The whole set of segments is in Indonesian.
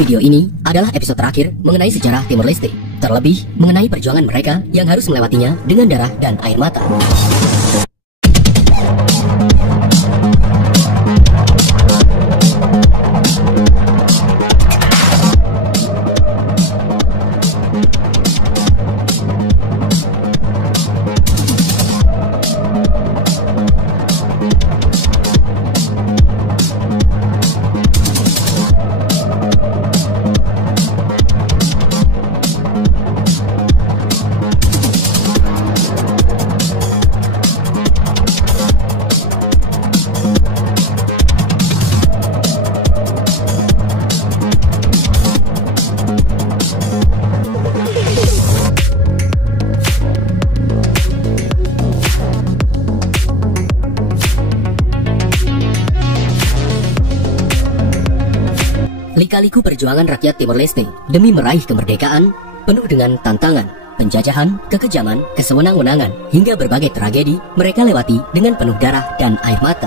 Video ini adalah episode terakhir mengenai sejarah Timor Leste, terlebih mengenai perjuangan mereka yang harus melewatinya dengan darah dan air mata. Lika-liku perjuangan rakyat Timor Leste demi meraih kemerdekaan penuh dengan tantangan, penjajahan, kekejaman, kesewenang-wenangan, hingga berbagai tragedi mereka lewati dengan penuh darah dan air mata.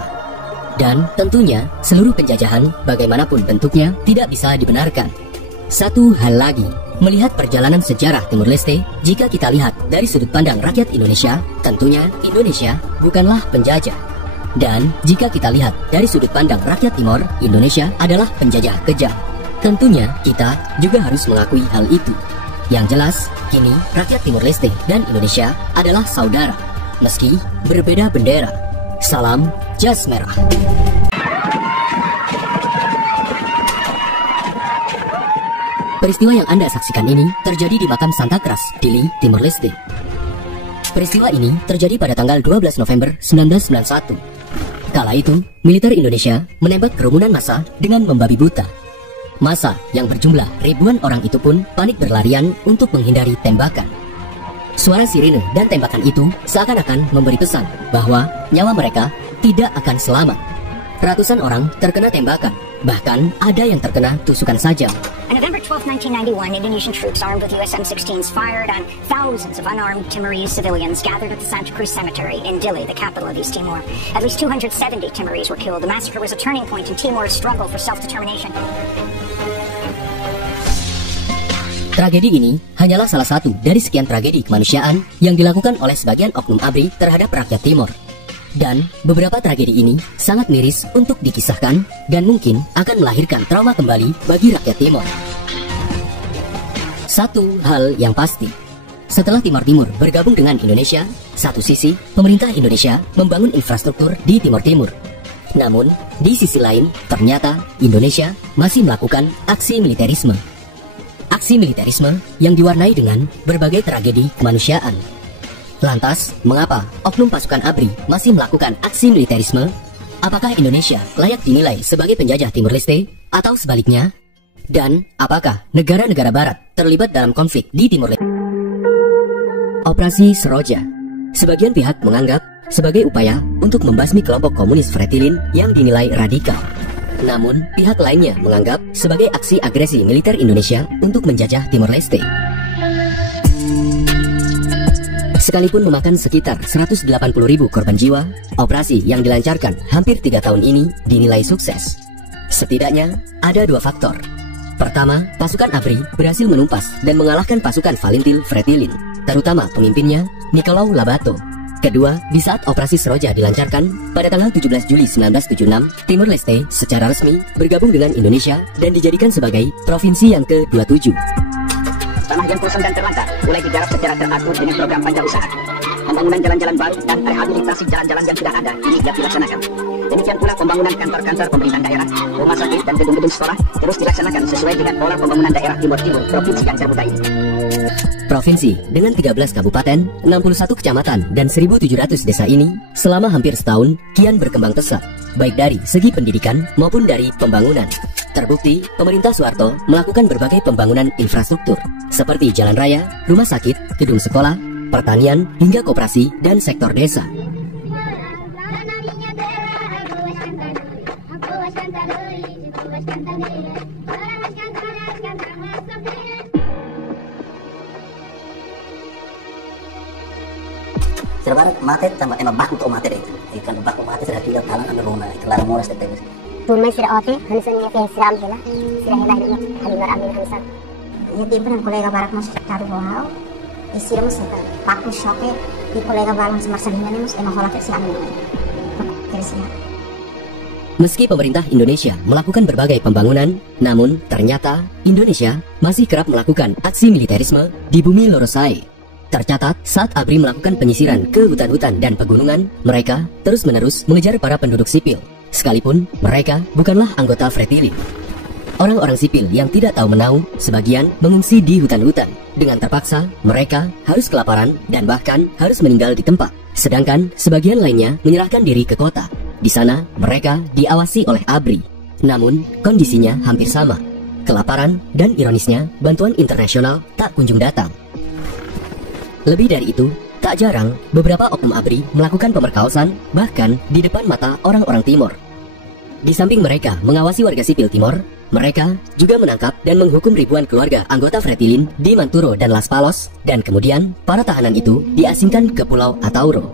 Dan tentunya seluruh penjajahan bagaimanapun bentuknya tidak bisa dibenarkan. Satu hal lagi, melihat perjalanan sejarah Timor Leste, jika kita lihat dari sudut pandang rakyat Indonesia, tentunya Indonesia bukanlah penjajah. Dan jika kita lihat dari sudut pandang rakyat Timor, Indonesia adalah penjajah kejam. Tentunya kita juga harus mengakui hal itu. Yang jelas, kini rakyat Timor Leste dan Indonesia adalah saudara, meski berbeda bendera. Salam Jas Merah. Peristiwa yang Anda saksikan ini terjadi di makam Santa Cruz, Dili, Timor Leste. Peristiwa ini terjadi pada tanggal 12 November 1991. Kala itu, militer Indonesia menembak kerumunan massa dengan membabi buta. Massa yang berjumlah ribuan orang itu pun panik berlarian untuk menghindari tembakan. Suara sirine dan tembakan itu seakan-akan memberi pesan bahwa nyawa mereka tidak akan selamat. Ratusan orang terkena tembakan, bahkan ada yang terkena tusukan saja. On November 12, 1991, Indonesian troops armed with US M16s fired on thousands of unarmed Timorese civilians gathered at the Santa Cruz Cemetery in Dili, the capital of East Timor. At least 270 Timorese were killed. The massacre was a turning point in Timor's struggle for self-determination. Tragedi ini hanyalah salah satu dari sekian tragedi kemanusiaan yang dilakukan oleh sebagian oknum ABRI terhadap rakyat Timor. Dan beberapa tragedi ini sangat miris untuk dikisahkan dan mungkin akan melahirkan trauma kembali bagi rakyat Timor. Satu hal yang pasti, setelah Timor Timur bergabung dengan Indonesia, satu sisi pemerintah Indonesia membangun infrastruktur di Timor Timur. Namun, di sisi lain, ternyata Indonesia masih melakukan aksi militerisme. Aksi militerisme yang diwarnai dengan berbagai tragedi kemanusiaan. Lantas, mengapa oknum pasukan ABRI masih melakukan aksi militerisme? Apakah Indonesia layak dinilai sebagai penjajah Timor Leste atau sebaliknya? Dan apakah negara-negara barat terlibat dalam konflik di Timor Leste? Operasi Seroja. Sebagian pihak menganggap sebagai upaya untuk membasmi kelompok komunis Fretilin yang dinilai radikal. Namun, pihak lainnya menganggap sebagai aksi agresi militer Indonesia untuk menjajah Timor Leste. Sekalipun memakan sekitar 180.000 korban jiwa, operasi yang dilancarkan hampir 3 tahun ini dinilai sukses. Setidaknya ada 2 faktor. Pertama, pasukan ABRI berhasil menumpas dan mengalahkan pasukan Valentil Fretilin, terutama pemimpinnya Nicolau Labato. Kedua, di saat operasi Seroja dilancarkan pada tanggal 17 Juli 1976, Timor Leste secara resmi bergabung dengan Indonesia dan dijadikan sebagai provinsi yang ke-27. Tanah yang kosong dan terlantar mulai digarap secara teratur dengan program panjang usaha. Pembangunan jalan-jalan baru dan rehabilitasi jalan-jalan yang sudah ada ini siap dilaksanakan. Demikian pula pembangunan kantor-kantor pemerintahan daerah, rumah sakit dan gedung-gedung sekolah terus dilaksanakan sesuai dengan pola pembangunan daerah Timor Timur Provinsi yang terbuka ini. Provinsi dengan 13 kabupaten, 61 kecamatan, dan 1.700 desa ini selama hampir setahun kian berkembang pesat, baik dari segi pendidikan maupun dari pembangunan. Terbukti, pemerintah Soeharto melakukan berbagai pembangunan infrastruktur, seperti jalan raya, rumah sakit, gedung sekolah, pertanian, hingga koperasi dan sektor desa. Terbarat mate tambah baku to mate deh. Ikan baku mate sudah tinggal talang ambil rumah. Kelar moras teteh. Tumay sira ote, hanusan niya kaya sira amhila, sira hila hila halimar amin hanusan. Ya tempo ng kolega barak mas taru wow, isira mas ita, paku shoke, di kolega balang semarsalingan mas emahola si amin. Kersia. Meski pemerintah Indonesia melakukan berbagai pembangunan, namun ternyata Indonesia masih kerap melakukan aksi militerisme di bumi Lorosai. Tercatat saat ABRI melakukan penyisiran ke hutan-hutan dan pegunungan, mereka terus-menerus mengejar para penduduk sipil, sekalipun mereka bukanlah anggota Fretilin. Orang-orang sipil yang tidak tahu menau, sebagian mengungsi di hutan-hutan. Dengan terpaksa, mereka harus kelaparan dan bahkan harus meninggal di tempat. Sedangkan sebagian lainnya menyerahkan diri ke kota. Di sana, mereka diawasi oleh ABRI. Namun, kondisinya hampir sama. Kelaparan dan ironisnya, bantuan internasional tak kunjung datang. Lebih dari itu, tak jarang beberapa oknum ABRI melakukan pemerkosaan bahkan di depan mata orang-orang Timor. Di samping mereka mengawasi warga sipil Timor, mereka juga menangkap dan menghukum ribuan keluarga anggota Fretilin di Manturo dan Las Palos, dan kemudian para tahanan itu diasingkan ke Pulau Atauro.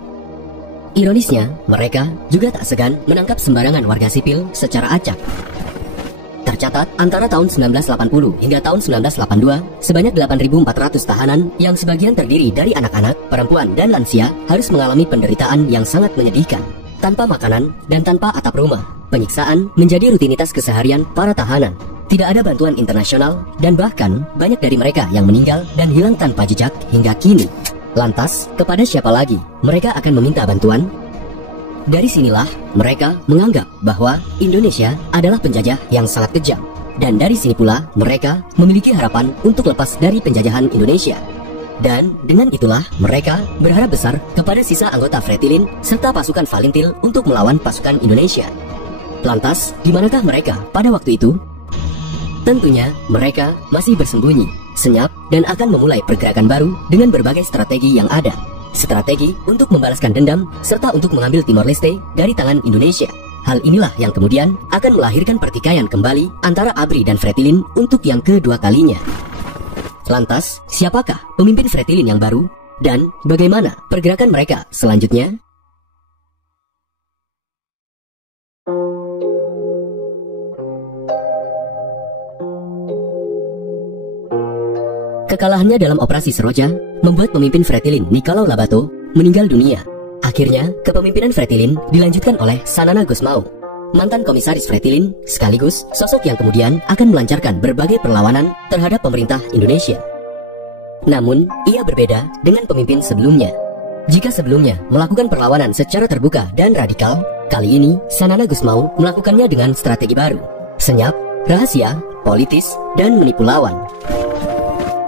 Ironisnya, mereka juga tak segan menangkap sembarangan warga sipil secara acak. Tercatat antara tahun 1980 hingga tahun 1982, sebanyak 8.400 tahanan yang sebagian terdiri dari anak-anak, perempuan, dan lansia harus mengalami penderitaan yang sangat menyedihkan. Tanpa makanan dan tanpa atap rumah, penyiksaan menjadi rutinitas keseharian para tahanan. Tidak ada bantuan internasional dan bahkan banyak dari mereka yang meninggal dan hilang tanpa jejak hingga kini. Lantas, kepada siapa lagi mereka akan meminta bantuan? Dari sinilah mereka menganggap bahwa Indonesia adalah penjajah yang sangat kejam. Dan dari sini pula mereka memiliki harapan untuk lepas dari penjajahan Indonesia. Dan dengan itulah mereka berharap besar kepada sisa anggota Fretilin serta pasukan Valintil untuk melawan pasukan Indonesia. Lantas, di manakah mereka pada waktu itu? Tentunya mereka masih bersembunyi, senyap, dan akan memulai pergerakan baru dengan berbagai strategi yang ada. Strategi untuk membalaskan dendam serta untuk mengambil Timor Leste dari tangan Indonesia. Hal inilah yang kemudian akan melahirkan pertikaian kembali antara ABRI dan Fretilin untuk yang kedua kalinya. Lantas, siapakah pemimpin Fretilin yang baru? Dan bagaimana pergerakan mereka selanjutnya? Kekalahannya dalam operasi Seroja membuat pemimpin Fretilin Nicolau Labato meninggal dunia. Akhirnya, kepemimpinan Fretilin dilanjutkan oleh Sanana Gusmao, mantan komisaris Fretilin, sekaligus sosok yang kemudian akan melancarkan berbagai perlawanan terhadap pemerintah Indonesia. Namun, ia berbeda dengan pemimpin sebelumnya. Jika sebelumnya melakukan perlawanan secara terbuka dan radikal, kali ini Sanana Gusmao melakukannya dengan strategi baru, senyap, rahasia, politis, dan menipu lawan.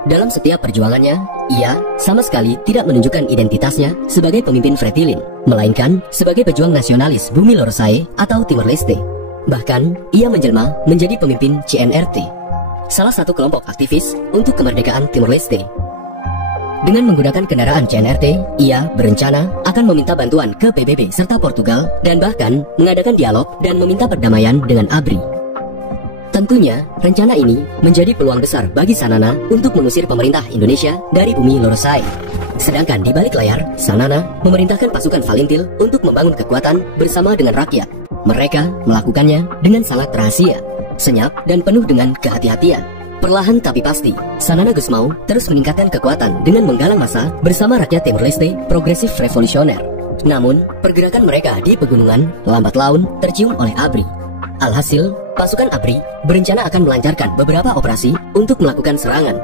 Dalam setiap perjuangannya, ia sama sekali tidak menunjukkan identitasnya sebagai pemimpin Fretilin, melainkan sebagai pejuang nasionalis bumi Lorosai atau Timor Leste. Bahkan, ia menjelma menjadi pemimpin CNRT, salah satu kelompok aktivis untuk kemerdekaan Timor Leste. Dengan menggunakan kendaraan CNRT, ia berencana akan meminta bantuan ke PBB serta Portugal dan bahkan mengadakan dialog dan meminta perdamaian dengan ABRI. Tentunya, rencana ini menjadi peluang besar bagi Sanana untuk mengusir pemerintah Indonesia dari bumi Lorosai. Sedangkan di balik layar, Sanana memerintahkan pasukan Valintil untuk membangun kekuatan bersama dengan rakyat. Mereka melakukannya dengan sangat rahasia, senyap, dan penuh dengan kehati-hatian. Perlahan tapi pasti, Sanana Gusmao terus meningkatkan kekuatan dengan menggalang massa bersama rakyat Timor Leste progresif revolusioner. Namun, pergerakan mereka di pegunungan lambat laun tercium oleh ABRI. Alhasil, pasukan ABRI berencana akan melancarkan beberapa operasi untuk melakukan serangan.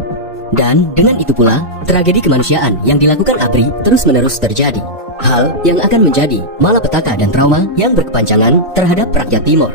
Dan dengan itu pula, tragedi kemanusiaan yang dilakukan ABRI terus-menerus terjadi. Hal yang akan menjadi malapetaka dan trauma yang berkepanjangan terhadap rakyat Timor.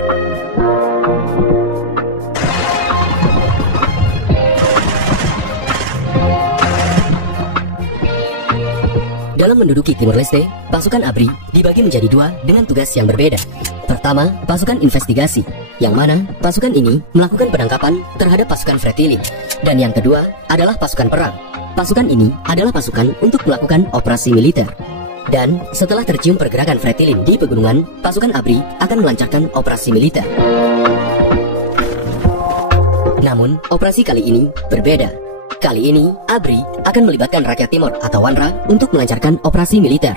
Dalam menduduki Timor Leste, pasukan ABRI dibagi menjadi dua dengan tugas yang berbeda. Pertama, pasukan investigasi, yang mana pasukan ini melakukan penangkapan terhadap pasukan Fretilin. Dan yang kedua adalah pasukan perang. Pasukan ini adalah pasukan untuk melakukan operasi militer. Dan setelah tercium pergerakan Fretilin di pegunungan, pasukan ABRI akan melancarkan operasi militer. Namun, operasi kali ini berbeda. Kali ini, ABRI akan melibatkan rakyat Timor atau Wanra untuk melancarkan operasi militer.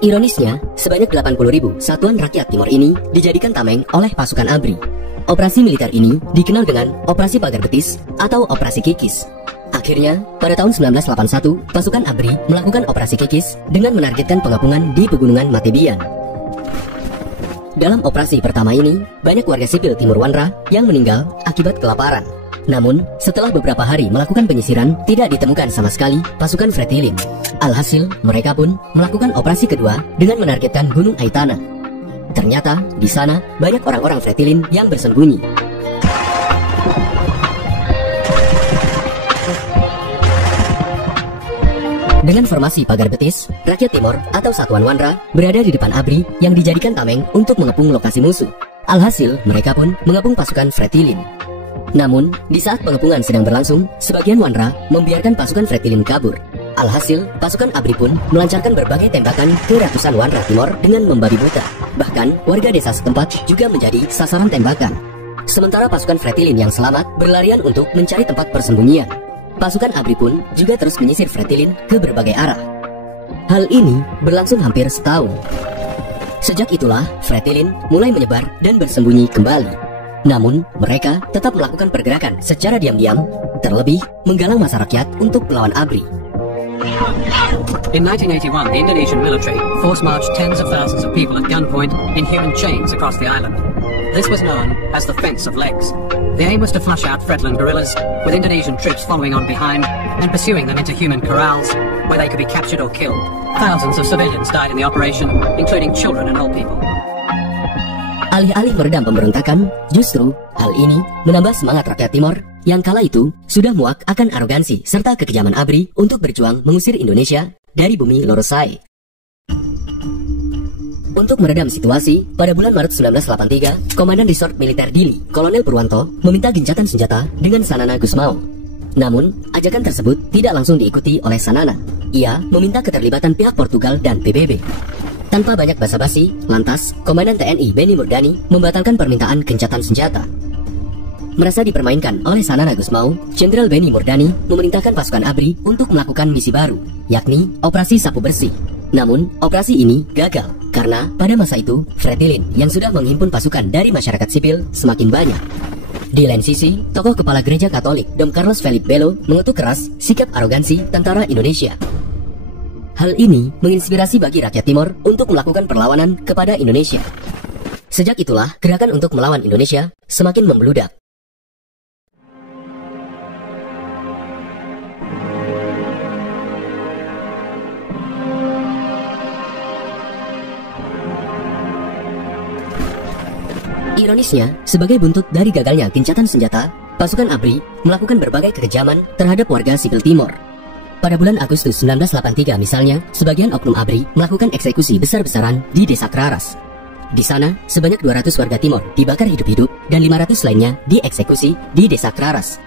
Ironisnya, sebanyak 80.000 satuan rakyat Timor ini dijadikan tameng oleh pasukan ABRI. Operasi militer ini dikenal dengan Operasi Pagar Betis atau Operasi Kikis. Akhirnya, pada tahun 1981, pasukan ABRI melakukan Operasi Kikis dengan menargetkan pengapungan di Pegunungan Matebian. Dalam operasi pertama ini, banyak warga sipil Timur Wanra yang meninggal akibat kelaparan. Namun, setelah beberapa hari melakukan penyisiran, tidak ditemukan sama sekali pasukan Fretilin. Alhasil, mereka pun melakukan operasi kedua dengan menargetkan Gunung Aitana. Ternyata, di sana banyak orang-orang Fretilin yang bersembunyi. Dengan formasi Pagar Betis, rakyat Timor atau Satuan Wanra berada di depan ABRI yang dijadikan tameng untuk mengepung lokasi musuh. Alhasil, mereka pun mengepung pasukan Fretilin. Namun, di saat pengepungan sedang berlangsung, sebagian Wanra membiarkan pasukan Fretilin kabur. Alhasil, pasukan ABRI pun melancarkan berbagai tembakan ke ratusan Wanra Timor dengan membabi buta. Bahkan, warga desa setempat juga menjadi sasaran tembakan. Sementara pasukan Fretilin yang selamat berlarian untuk mencari tempat persembunyian. Pasukan ABRI pun juga terus menyisir Fretilin ke berbagai arah. Hal ini berlangsung hampir setahun. Sejak itulah, Fretilin mulai menyebar dan bersembunyi kembali. Namun, mereka tetap melakukan pergerakan secara diam-diam, terlebih menggalang massa rakyat untuk melawan ABRI. In 1981, the Indonesian military force-marched tens of thousands of people at gunpoint in human chains across the island. This was known as the Fence of Legs. The aim was to flush out Fretilin guerrillas, with Indonesian troops following on behind and pursuing them into human corrals, where they could be captured or killed. Thousands of civilians died in the operation, including children and old people. Alih-alih meredam pemberontakan, justru hal ini menambah semangat rakyat Timor yang kala itu sudah muak akan arogansi serta kekejaman ABRI untuk berjuang mengusir Indonesia dari bumi Lorosai. Untuk meredam situasi, pada bulan Maret 1983, Komandan Resort Militer Dili, Kolonel Purwanto, meminta gencatan senjata dengan Sanana Gusmao. Namun, ajakan tersebut tidak langsung diikuti oleh Sanana. Ia meminta keterlibatan pihak Portugal dan PBB. Tanpa banyak basa-basi, lantas, Komandan TNI Beni Murdani membatalkan permintaan gencatan senjata. Merasa dipermainkan oleh Sanana Gusmao, Jenderal Beni Murdani memerintahkan pasukan ABRI untuk melakukan misi baru, yakni Operasi Sapu Bersih. Namun, operasi ini gagal karena pada masa itu, Fretilin yang sudah menghimpun pasukan dari masyarakat sipil semakin banyak. Di lain sisi, tokoh kepala gereja Katolik Dom Carlos Felipe Belo mengutuk keras sikap arogansi tentara Indonesia. Hal ini menginspirasi bagi rakyat Timor untuk melakukan perlawanan kepada Indonesia. Sejak itulah, gerakan untuk melawan Indonesia semakin membludak. Ironisnya, sebagai buntut dari gagalnya gencatan senjata, pasukan ABRI melakukan berbagai kekejaman terhadap warga sipil Timor. Pada bulan Agustus 1983 misalnya, sebagian oknum ABRI melakukan eksekusi besar-besaran di Desa Kraras. Di sana, sebanyak 200 warga Timor dibakar hidup-hidup dan 500 lainnya dieksekusi di Desa Kraras.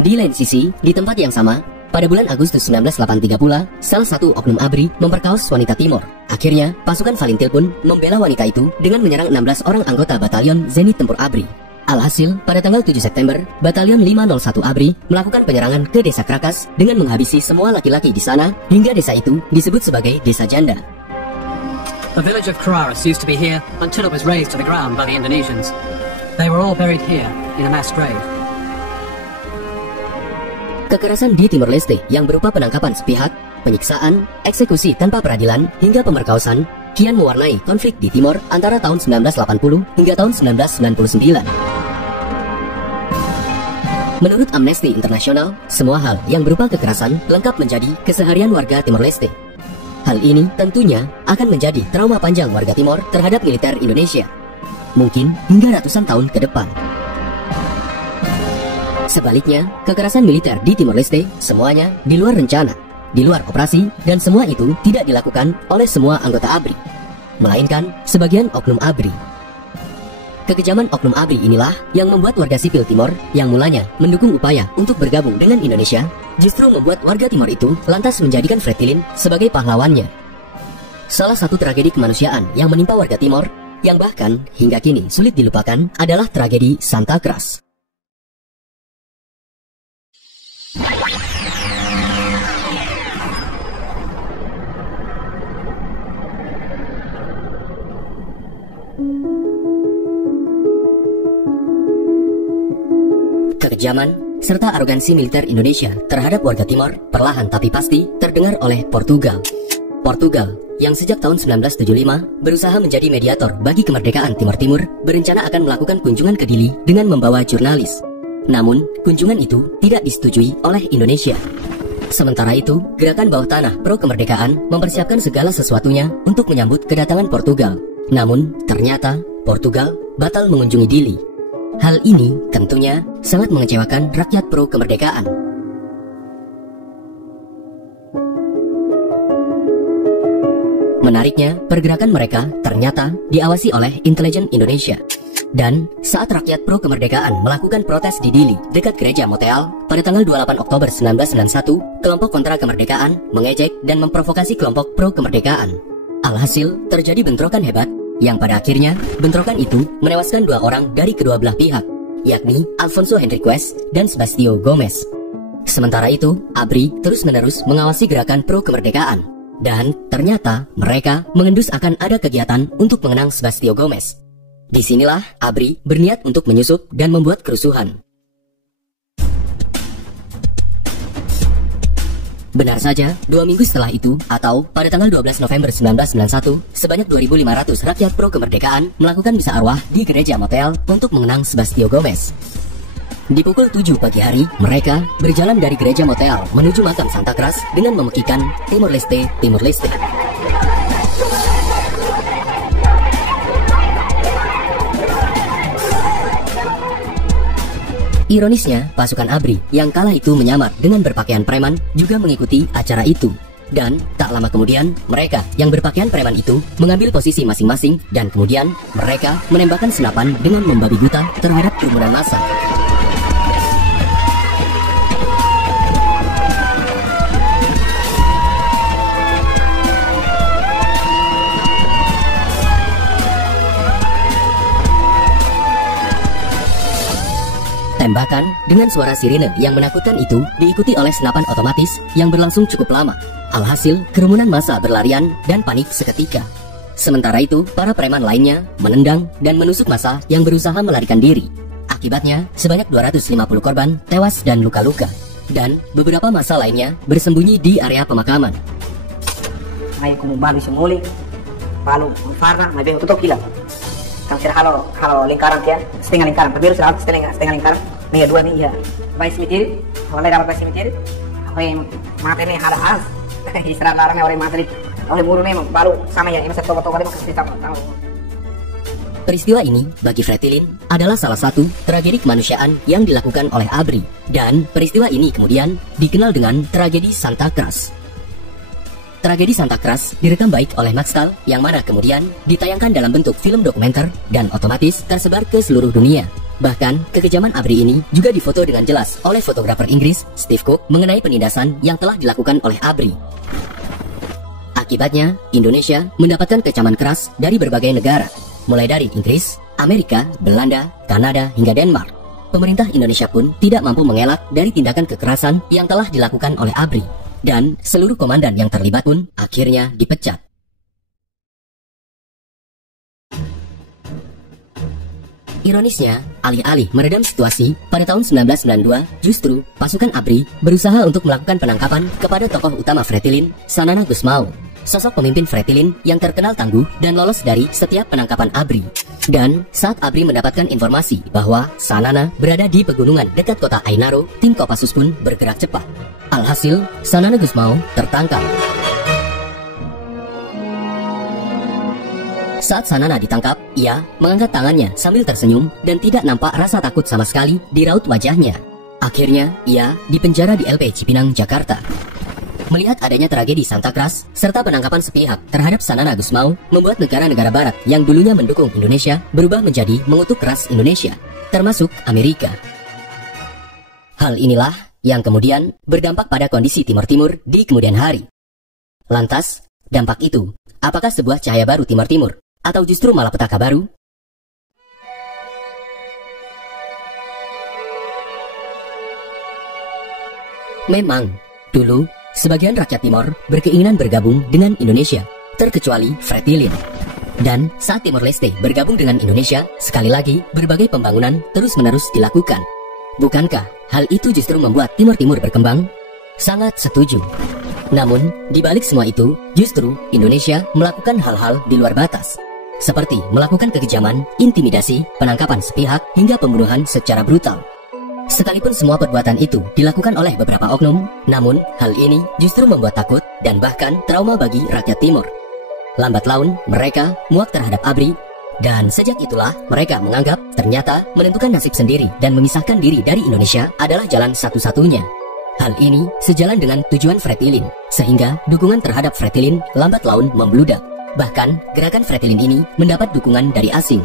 Di lain sisi, di tempat yang sama, pada bulan Agustus 1983 pula, salah satu oknum ABRI memperkaos wanita Timor. Akhirnya, pasukan Valintil pun membela wanita itu dengan menyerang 16 orang anggota Batalion Zenit Tempur ABRI. Alhasil, pada tanggal 7 September, Batalion 501 ABRI melakukan penyerangan ke Desa Krakas dengan menghabisi semua laki-laki di sana hingga desa itu disebut sebagai Desa Janda. The village of Kraras used to be here until it was razed to the ground by the Indonesians. They were all buried here in a mass grave. Kekerasan di Timor Leste yang berupa penangkapan sepihak, penyiksaan, eksekusi tanpa peradilan, hingga pemerkosaan kian mewarnai konflik di Timor antara tahun 1980 hingga tahun 1999. Menurut Amnesty International, semua hal yang berupa kekerasan lengkap menjadi keseharian warga Timor Leste. Hal ini tentunya akan menjadi trauma panjang warga Timor terhadap militer Indonesia, mungkin hingga ratusan tahun ke depan. Sebaliknya, kekerasan militer di Timor Leste semuanya di luar rencana, di luar operasi, dan semua itu tidak dilakukan oleh semua anggota ABRI, melainkan sebagian oknum ABRI. Kekejaman oknum ABRI inilah yang membuat warga sipil Timor yang mulanya mendukung upaya untuk bergabung dengan Indonesia, justru membuat warga Timor itu lantas menjadikan Fretilin sebagai pahlawannya. Salah satu tragedi kemanusiaan yang menimpa warga Timor, yang bahkan hingga kini sulit dilupakan, adalah tragedi Santa Cruz. kekejaman, serta arogansi militer Indonesia terhadap warga Timor perlahan tapi pasti terdengar oleh Portugal. Portugal, yang sejak tahun 1975 berusaha menjadi mediator bagi kemerdekaan Timor Timur, berencana akan melakukan kunjungan ke Dili dengan membawa jurnalis. Namun, kunjungan itu tidak disetujui oleh Indonesia. Sementara itu, gerakan bawah tanah pro-kemerdekaan mempersiapkan segala sesuatunya untuk menyambut kedatangan Portugal. Namun, ternyata Portugal batal mengunjungi Dili. Hal ini tentunya sangat mengecewakan rakyat pro-kemerdekaan. Menariknya, pergerakan mereka ternyata diawasi oleh intelijen Indonesia. Dan saat rakyat pro-kemerdekaan melakukan protes di Dili, dekat gereja Moteal, pada tanggal 28 Oktober 1991, kelompok kontra kemerdekaan mengejek dan memprovokasi kelompok pro-kemerdekaan. Alhasil, terjadi bentrokan hebat, yang pada akhirnya, bentrokan itu menewaskan 2 orang dari kedua belah pihak, yakni Alfonso Henriques dan Sebastio Gomez. Sementara itu, ABRI terus-menerus mengawasi gerakan pro-kemerdekaan. Dan ternyata mereka mengendus akan ada kegiatan untuk mengenang Sebastio Gomez. Disinilah ABRI berniat untuk menyusup dan membuat kerusuhan. Benar saja, 2 minggu setelah itu, atau pada tanggal 12 November 1991, sebanyak 2.500 rakyat pro-kemerdekaan melakukan misa arwah di gereja Motel untuk mengenang Sebastio Gomez. Di pukul 7 pagi hari, mereka berjalan dari gereja Motel menuju makam Santa Cruz dengan memekikan Timor Leste, Timor Leste. Ironisnya, pasukan ABRI yang kala itu menyamar dengan berpakaian preman juga mengikuti acara itu. Dan tak lama kemudian, mereka yang berpakaian preman itu mengambil posisi masing-masing dan kemudian mereka menembakkan senapan dengan membabi buta terhadap kerumunan massa. Tembakan dengan suara sirine yang menakutkan itu diikuti oleh senapan otomatis yang berlangsung cukup lama. Alhasil, kerumunan massa berlarian dan panik seketika. Sementara itu, para preman lainnya menendang dan menusuk massa yang berusaha melarikan diri. Akibatnya, sebanyak 250 korban tewas dan luka-luka. Dan beberapa massa lainnya bersembunyi di area pemakaman. May kumubali sumuli, palu farna, may beho tutok hilang. Kang sir halo lingkaran tiyan, setengah lingkaran, tapi harus setengah lingkaran. Nih dua nih ya, bayi simitiri, oleh dapat bayi simitiri, oleh mati nih ada as, istirahat larangnya oleh mati, oleh buru nih baru sama ya, ini satu tobat kasih tahu. Peristiwa ini bagi Fretilin adalah salah satu tragedi kemanusiaan yang dilakukan oleh ABRI, dan peristiwa ini kemudian dikenal dengan tragedi Santa Cruz. Tragedi Santa Cruz direkam baik oleh Maxtal, yang mana kemudian ditayangkan dalam bentuk film dokumenter dan otomatis tersebar ke seluruh dunia. Bahkan, kekejaman ABRI ini juga difoto dengan jelas oleh fotografer Inggris, Steve Cook, mengenai penindasan yang telah dilakukan oleh ABRI. Akibatnya, Indonesia mendapatkan kecaman keras dari berbagai negara, mulai dari Inggris, Amerika, Belanda, Kanada, hingga Denmark. Pemerintah Indonesia pun tidak mampu mengelak dari tindakan kekerasan yang telah dilakukan oleh ABRI. Dan seluruh komandan yang terlibat pun akhirnya dipecat. Ironisnya, alih-alih meredam situasi, pada tahun 1992, justru pasukan ABRI berusaha untuk melakukan penangkapan kepada tokoh utama Fretilin, Sanana Gusmao, sosok pemimpin Fretilin yang terkenal tangguh dan lolos dari setiap penangkapan ABRI. Dan saat ABRI mendapatkan informasi bahwa Sanana berada di pegunungan dekat kota Ainaro, tim Kopassus pun bergerak cepat. Alhasil, Sanana Gusmao tertangkap. Saat Sanana ditangkap, ia mengangkat tangannya sambil tersenyum dan tidak nampak rasa takut sama sekali di raut wajahnya. Akhirnya, ia dipenjara di LP Cipinang, Jakarta. Melihat adanya tragedi Santa Cruz serta penangkapan sepihak terhadap Sanana Gusmao membuat negara-negara barat yang dulunya mendukung Indonesia berubah menjadi mengutuk keras Indonesia, termasuk Amerika. Hal inilah yang kemudian berdampak pada kondisi Timor Timur di kemudian hari. Lantas, dampak itu, apakah sebuah cahaya baru Timor Timur? Atau justru malapetaka baru? Memang, dulu, sebagian rakyat Timor berkeinginan bergabung dengan Indonesia, terkecuali Fretilin. Dan saat Timor Leste bergabung dengan Indonesia, sekali lagi berbagai pembangunan terus-menerus dilakukan. Bukankah hal itu justru membuat Timur Timur berkembang? Sangat setuju. Namun, di balik semua itu, justru Indonesia melakukan hal-hal di luar batas, seperti melakukan kekejaman, intimidasi, penangkapan sepihak, hingga pembunuhan secara brutal. Sekalipun semua perbuatan itu dilakukan oleh beberapa oknum, namun hal ini justru membuat takut dan bahkan trauma bagi rakyat Timur. Lambat laun, mereka muak terhadap ABRI, dan sejak itulah mereka menganggap ternyata menentukan nasib sendiri dan memisahkan diri dari Indonesia adalah jalan satu-satunya. Hal ini sejalan dengan tujuan Fretilin, sehingga dukungan terhadap Fretilin lambat laun membludak. Bahkan, gerakan Fretilin ini mendapat dukungan dari asing.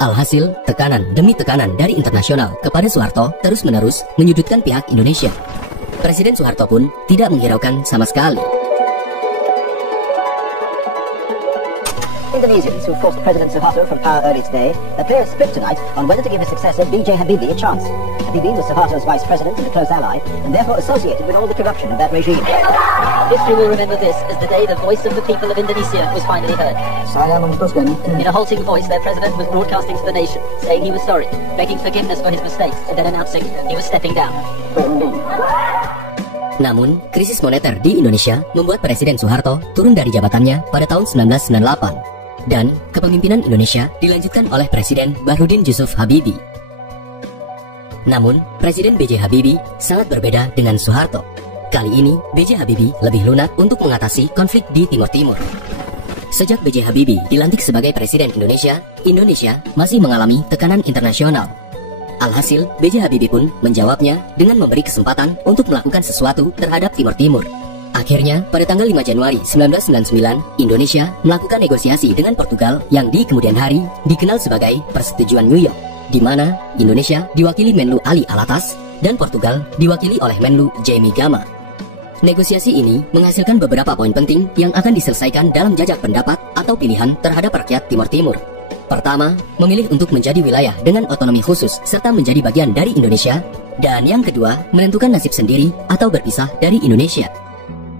Alhasil, tekanan demi tekanan dari internasional kepada Soeharto terus-menerus menyudutkan pihak Indonesia. Presiden Soeharto pun tidak menghiraukan sama sekali. Indonesians who forced President Suharto from power early today appear split tonight on whether to give his successor B.J. Habibie a chance. Habibie was Suharto's vice president and a close ally, and therefore associated with all the corruption of that regime. History will remember this as the day the voice of the people of Indonesia was finally heard. Saya memutuskan. In a halting voice, their president was broadcasting to the nation, saying he was sorry, begging forgiveness for his mistakes, and then announcing he was stepping down. Namun, krisis moneter di Indonesia membuat Presiden Soeharto turun dari jabatannya pada tahun 1998. Dan kepemimpinan Indonesia dilanjutkan oleh Presiden Bahrudin Yusuf Habibie. Namun, Presiden B.J. Habibie sangat berbeda dengan Soeharto. Kali ini, B.J. Habibie lebih lunak untuk mengatasi konflik di Timur Timur. Sejak B.J. Habibie dilantik sebagai Presiden Indonesia, Indonesia masih mengalami tekanan internasional. Alhasil, B.J. Habibie pun menjawabnya dengan memberi kesempatan untuk melakukan sesuatu terhadap Timur Timur. Akhirnya, pada tanggal 5 Januari 1999, Indonesia melakukan negosiasi dengan Portugal yang di kemudian hari dikenal sebagai Persetujuan New York, di mana Indonesia diwakili Menlu Ali Alatas dan Portugal diwakili oleh Menlu Jaime Gama. Negosiasi ini menghasilkan beberapa poin penting yang akan diselesaikan dalam jajak pendapat atau pilihan terhadap rakyat Timur Timur. Pertama, memilih untuk menjadi wilayah dengan otonomi khusus serta menjadi bagian dari Indonesia, dan yang kedua, menentukan nasib sendiri atau berpisah dari Indonesia.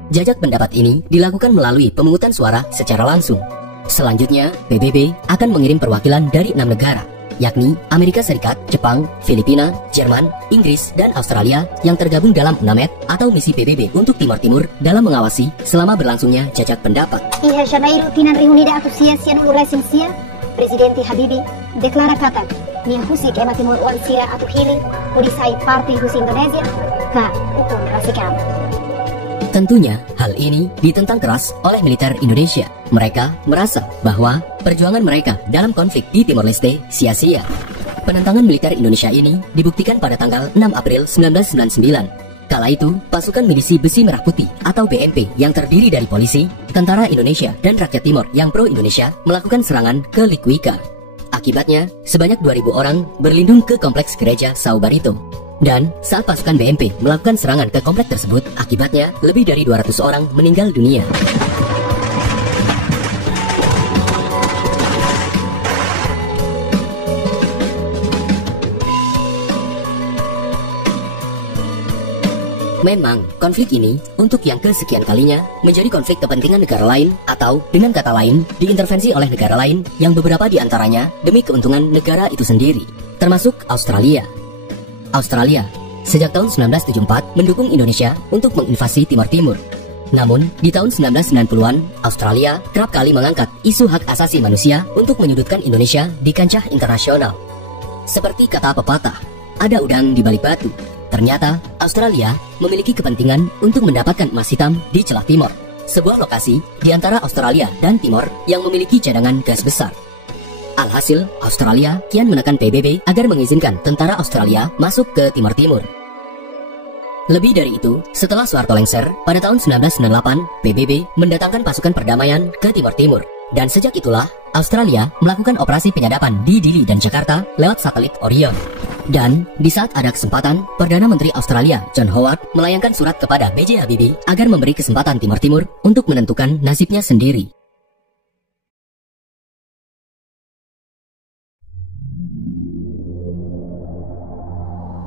Jajak pendapat ini dilakukan melalui pemungutan suara secara langsung. Selanjutnya, PBB akan mengirim perwakilan dari 6 negara, yakni Amerika Serikat, Jepang, Filipina, Jerman, Inggris, dan Australia yang tergabung dalam UNAMED atau misi PBB untuk Timur Timur dalam mengawasi selama berlangsungnya jajak pendapat. Iha Janeiro tinan reunida atu sia-sia dulu resensia, Presidente Habibie deklara kata, nia husik ema Timur wan sira atu hili, udisai parti hus Indonesia, ka ukun rasikam. Tentunya, hal ini ditentang keras oleh militer Indonesia. Mereka merasa bahwa perjuangan mereka dalam konflik di Timor Leste sia-sia. Penentangan militer Indonesia ini dibuktikan pada tanggal 6 April 1999. Kala itu, pasukan milisi Besi Merah Putih atau BMP yang terdiri dari polisi, tentara Indonesia, dan rakyat Timor yang pro-Indonesia melakukan serangan ke Likuika. Akibatnya, sebanyak 2.000 orang berlindung ke kompleks gereja Sao Barito. Dan saat pasukan BMP melakukan serangan ke komplek tersebut, akibatnya lebih dari 200 orang meninggal dunia. Memang, konflik ini untuk yang kesekian kalinya menjadi konflik kepentingan negara lain atau dengan kata lain, diintervensi oleh negara lain yang beberapa di antaranya demi keuntungan negara itu sendiri, termasuk Australia. Australia sejak tahun 1974 mendukung Indonesia untuk menginvasi Timor Timur. Namun, di tahun 1990-an, Australia kerap kali mengangkat isu hak asasi manusia untuk menyudutkan Indonesia di kancah internasional. Seperti kata pepatah, ada udang di balik batu. Ternyata, Australia memiliki kepentingan untuk mendapatkan emas hitam di Celah Timor, sebuah lokasi di antara Australia dan Timor yang memiliki cadangan gas besar. Alhasil, Australia kian menekan PBB agar mengizinkan tentara Australia masuk ke Timor Timur. Lebih dari itu, setelah Soeharto lengser, pada tahun 1998, PBB mendatangkan pasukan perdamaian ke Timor Timur. Dan sejak itulah, Australia melakukan operasi penyadapan di Dili dan Jakarta lewat satelit Orion. Dan, di saat ada kesempatan, Perdana Menteri Australia, John Howard, melayangkan surat kepada B.J. Habibie agar memberi kesempatan Timor Timur untuk menentukan nasibnya sendiri.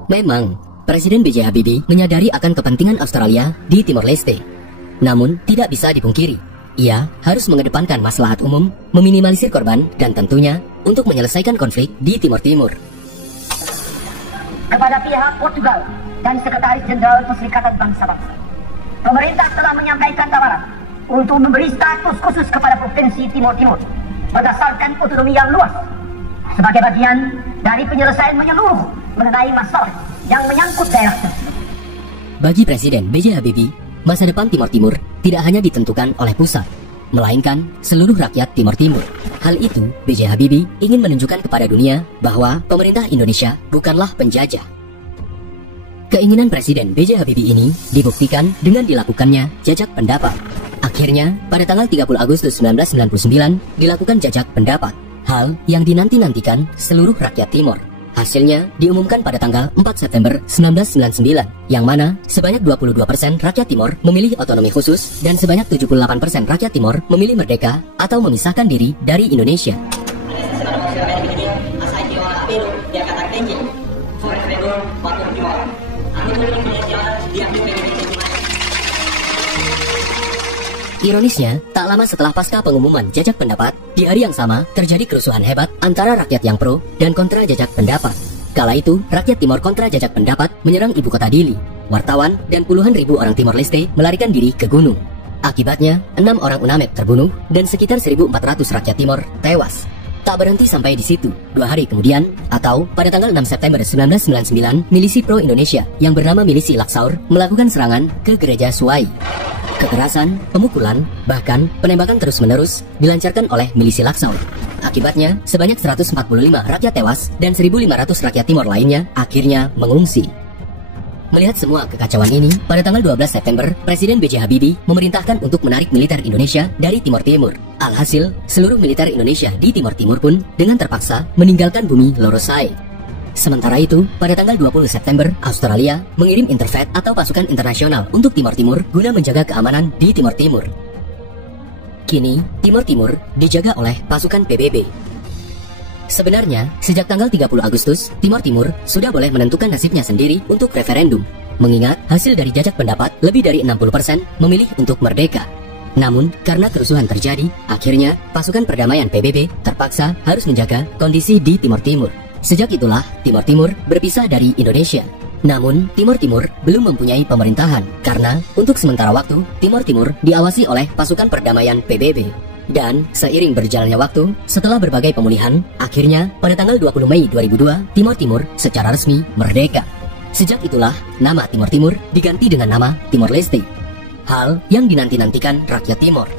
Memang, Presiden B.J. Habibie menyadari akan kepentingan Australia di Timor Leste. Namun, tidak bisa dipungkiri, ia harus mengedepankan maslahat umum, meminimalisir korban, dan tentunya untuk menyelesaikan konflik di Timor Timur. kepada pihak Portugal dan Sekretaris Jenderal Perserikatan Bangsa-Bangsa. Pemerintah telah menyampaikan tawaran untuk memberi status khusus kepada Provinsi Timur Timur berdasarkan otonomi yang luas sebagai bagian dari penyelesaian menyeluruh mengenai masalah yang menyangkut daerah tersebut. Bagi Presiden B.J. Habibie, masa depan Timor Timur tidak hanya ditentukan oleh pusat, melainkan seluruh rakyat Timor Timur. Hal itu, B.J. Habibie ingin menunjukkan kepada dunia bahwa pemerintah Indonesia bukanlah penjajah. Keinginan Presiden B.J. Habibie ini dibuktikan dengan dilakukannya jajak pendapat. Akhirnya, pada tanggal 30 Agustus 1999, dilakukan jajak pendapat, hal yang dinanti-nantikan seluruh rakyat Timor. Hasilnya diumumkan pada tanggal 4 September 1999, yang mana sebanyak 22% rakyat Timor memilih otonomi khusus dan sebanyak 78% rakyat Timor memilih merdeka atau memisahkan diri dari Indonesia. Ironisnya, tak lama setelah pasca pengumuman jajak pendapat, di hari yang sama terjadi kerusuhan hebat antara rakyat yang pro dan kontra jajak pendapat. Kala itu, rakyat Timor kontra jajak pendapat menyerang ibu kota Dili. Wartawan dan puluhan ribu orang Timor Leste melarikan diri ke gunung. Akibatnya, 6 orang UNAMED terbunuh dan sekitar 1.400 rakyat Timor tewas. Tak berhenti sampai di situ. 2 hari kemudian, atau pada tanggal 6 September 1999, milisi pro-Indonesia yang bernama Milisi Laksaur melakukan serangan ke gereja Suai. Kekerasan, pemukulan, bahkan penembakan terus-menerus dilancarkan oleh milisi Laksaur. Akibatnya, sebanyak 145 rakyat tewas dan 1.500 rakyat Timor lainnya akhirnya mengungsi. Melihat semua kekacauan ini, pada tanggal 12 September, Presiden B.J. Habibie memerintahkan untuk menarik militer Indonesia dari Timor Timur. Alhasil, seluruh militer Indonesia di Timor Timur pun dengan terpaksa meninggalkan bumi Lorosai. Sementara itu, pada tanggal 20 September, Australia mengirim Interfed atau pasukan internasional untuk Timor Timur guna menjaga keamanan di Timor Timur. Kini, Timor Timur dijaga oleh pasukan PBB. Sebenarnya, sejak tanggal 30 Agustus, Timor Timur sudah boleh menentukan nasibnya sendiri untuk referendum, mengingat hasil dari jajak pendapat lebih dari 60% memilih untuk merdeka. Namun, karena kerusuhan terjadi, akhirnya pasukan perdamaian PBB terpaksa harus menjaga kondisi di Timor Timur. Sejak itulah, Timor Timur berpisah dari Indonesia. Namun, Timor Timur belum mempunyai pemerintahan, karena untuk sementara waktu, Timor Timur diawasi oleh pasukan perdamaian PBB. Dan, seiring berjalannya waktu, setelah berbagai pemulihan, akhirnya pada tanggal 20 Mei 2002, Timor Timur secara resmi merdeka. Sejak itulah, nama Timor Timur diganti dengan nama Timor Leste. Hal yang dinanti-nantikan rakyat Timor.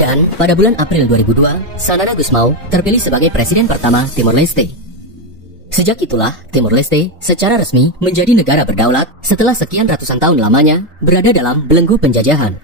Dan, pada bulan April 2002, Sanana Gusmao terpilih sebagai presiden pertama Timor Leste. Sejak itulah, Timor Leste secara resmi menjadi negara berdaulat setelah sekian ratusan tahun lamanya berada dalam belenggu penjajahan.